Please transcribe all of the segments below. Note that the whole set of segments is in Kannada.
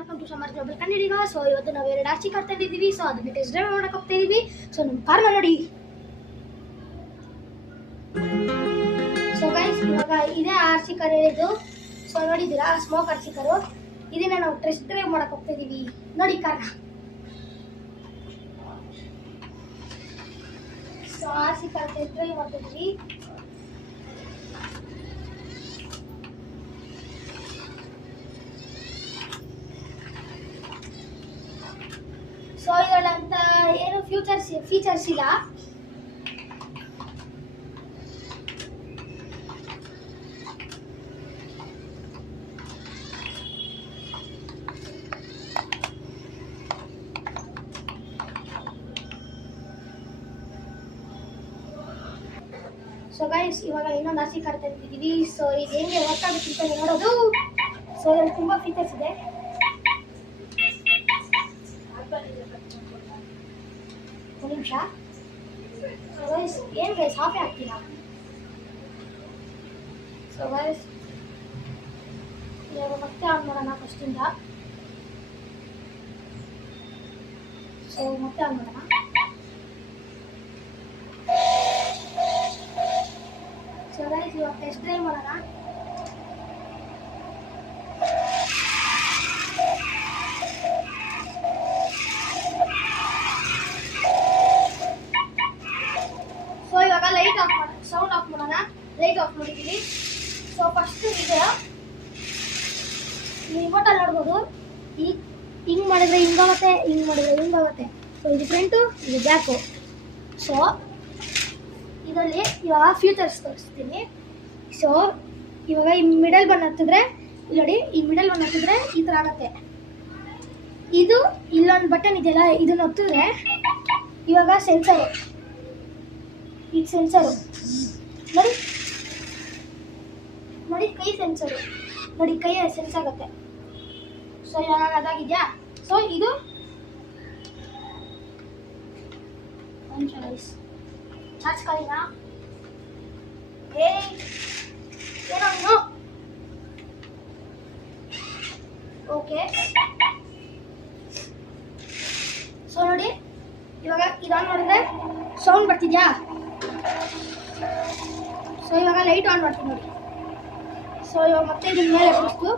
Welcome to Samar global Kannadiga. So ಇವತ್ತು ನಾವು 2 ಆರ್ಸಿ ಕಾರ್ ತಂದಿದ್ದೀವಿ. ಸೊ ಅದನ್ನ ಟೆಸ್ಟ್ ಡ್ರೈವ್ ಮಾಡಕ್ಕೆ ಹೋಗ್ತಾ ಇದೀವಿ. ಸೊ ನಮ್ಮ ಕಾರ್ನ ನೋಡಿ. ಸೊ ಗೈಸ್, ಇವಾಗ ಇದೇ ಆರ್ಸಿ ಕಾರ್ ಹೇಳಿದ್ದು. ಸೊ ನೋಡಿದ್ದೀರಾ, ಸ್ಮೋಕ್ ಆರ್ಸಿ ಕಾರು. ಇದನ್ನ ನಾವು ಟೆಸ್ಟ್ ಡ್ರೈವ್ ಮಾಡಕ್ಕೆ ಹೋಗ್ತಾ ಇದೀವಿ. ನೋಡಿ ಕಾರ್ನ. So RC car test drive ಮಾಡ್ತಾ ಇದೀವಿ. ಸೊ ಇದರಲ್ಲಂತ ಏನು ಫೀಚರ್ಸ್ ಇಲ್ಲ. ಸೊ ಗೈಸ್, ಇವಾಗ ಇನ್ನೊಂದು ಆರ್ಸಿ ಕಾರ್ ತಂದಿದ್ದೀವಿ. ಸೊ ಇದು ಹೆಂಗೆ ವರ್ಕ್ ಆಗುತ್ತೆ ಅಂತ ನೋಡೋದು. ಸೊ ಇದರಲ್ಲಿ ತುಂಬ ಫೀಚರ್ಸ್ ಇದೆ. ಒಂದು ನಿಮಿಷ. ಸೊ ಗೈಸ್, ಏನು ಗೈಸ್ ಆಫೇ ಆಗ್ತಿಲ್ಲ. ಸೊ ಗೈಸ್, ಇವಾಗ ಮತ್ತೆ ಆನ್ ಮಾಡೋಣ ಫಸ್ಟಿಂದ. ಸೊ ಮತ್ತೆ ಆನ್ ಮಾಡೋಣ. ಸೊ ಗೈಸ್, ಇವಾಗ ಟೆಸ್ಟ್ ಡ್ರೈವ್ ಮಾಡೋಣ. ಸೊ ಇವಾಗ ಲೈಟ್ ಆಫ್ ಮಾಡೋಣ, ಸೌಂಡ್ ಆಫ್ ಮಾಡೋಣ. ಲೈಟ್ ಆಫ್ ಮಾಡಿದ್ದೀವಿ. ಸೊ ಫಸ್ಟ್ ಇದೆ ರಿಮೋಟಲ್ಲಿ ನೋಡ್ಬೋದು. ಈಗ ಹಿಂಗೆ ಮಾಡಿದ್ರೆ ಹಿಂಗಾಗುತ್ತೆ, ಹಿಂಗೆ ಮಾಡಿದ್ರೆ ಹಿಂಗಾಗುತ್ತೆ. ಸೊ ಇದು ಫ್ರಂಟು, ಇದು ಬ್ಯಾಕು. ಸೊ ಇದರಲ್ಲಿ ಇವಾಗ ಫ್ಯೂಚರ್ಸ್ ತೋರಿಸ್ತೀನಿ. ಸೊ ಇವಾಗ ಈ ಮಿಡಲ್ ಬನ್ ಹತ್ತಿದ್ರೆ, ನೋಡಿ ಈ ಮಿಡಲ್ ಬನ್ ಹತ್ತಿದ್ರೆ ಈ ಥರ ಆಗುತ್ತೆ. ಇದು ಇಲ್ಲೊಂದು ಬಟನ್ ಇದೆಯಲ್ಲ, ಇದನ್ನ ಒತ್ತಿದ್ರೆ ಇವಾಗ ಸೆನ್ಸರು, ಇದು ಸೆನ್ಸರು ನೋಡಿ. ನೋಡಿ ಕೈ ಸೆನ್ಸರು, ನೋಡಿ ಕೈ ಸೆನ್ಸ್ ಆಗುತ್ತೆ. ಸೊ ಇವಾಗ ಅದಾಗಿದೆಯಾ. ಸೊ ಇದು ಚಾರ್ಜ್ ಕಾಲಿನ ಏನೋ ಓಕೆ. ಸೊ ನೋಡಿ, ಇವಾಗ ಇದನ್ನು ನೋಡಿದ್ರೆ ಸೌಂಡ್ ಬರ್ತಿದ್ಯಾ. ಸೊ ಇವಾಗ ಲೈಟ್ ಆನ್ ಮಾಡ್ತೀನಿ ನೋಡಿ. ಸೊ ಇವಾಗ ಮತ್ತೆ ಇದನ್ನ ಮೇಲೆ ಬಿಡಿಸ್ತು.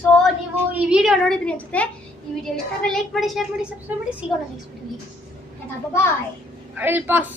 ಸೊ ನೀವು ಈ ವಿಡಿಯೋ ನೋಡಿದ್ರಿ ಅನ್ಸುತ್ತೆ. ಈ ವಿಡಿಯೋ ಇಷ್ಟ ಆದರೆ ಲೈಕ್ ಮಾಡಿ, ಶೇರ್ ಮಾಡಿ, ಸಬ್ಸ್ಕ್ರೈಬ್ ಮಾಡಿ. ಸಿಗೋಣ ನೆಕ್ಸ್ಟ್ ವಿಡಿಯೋಲಿ. ಬಾಯ್. I will pass.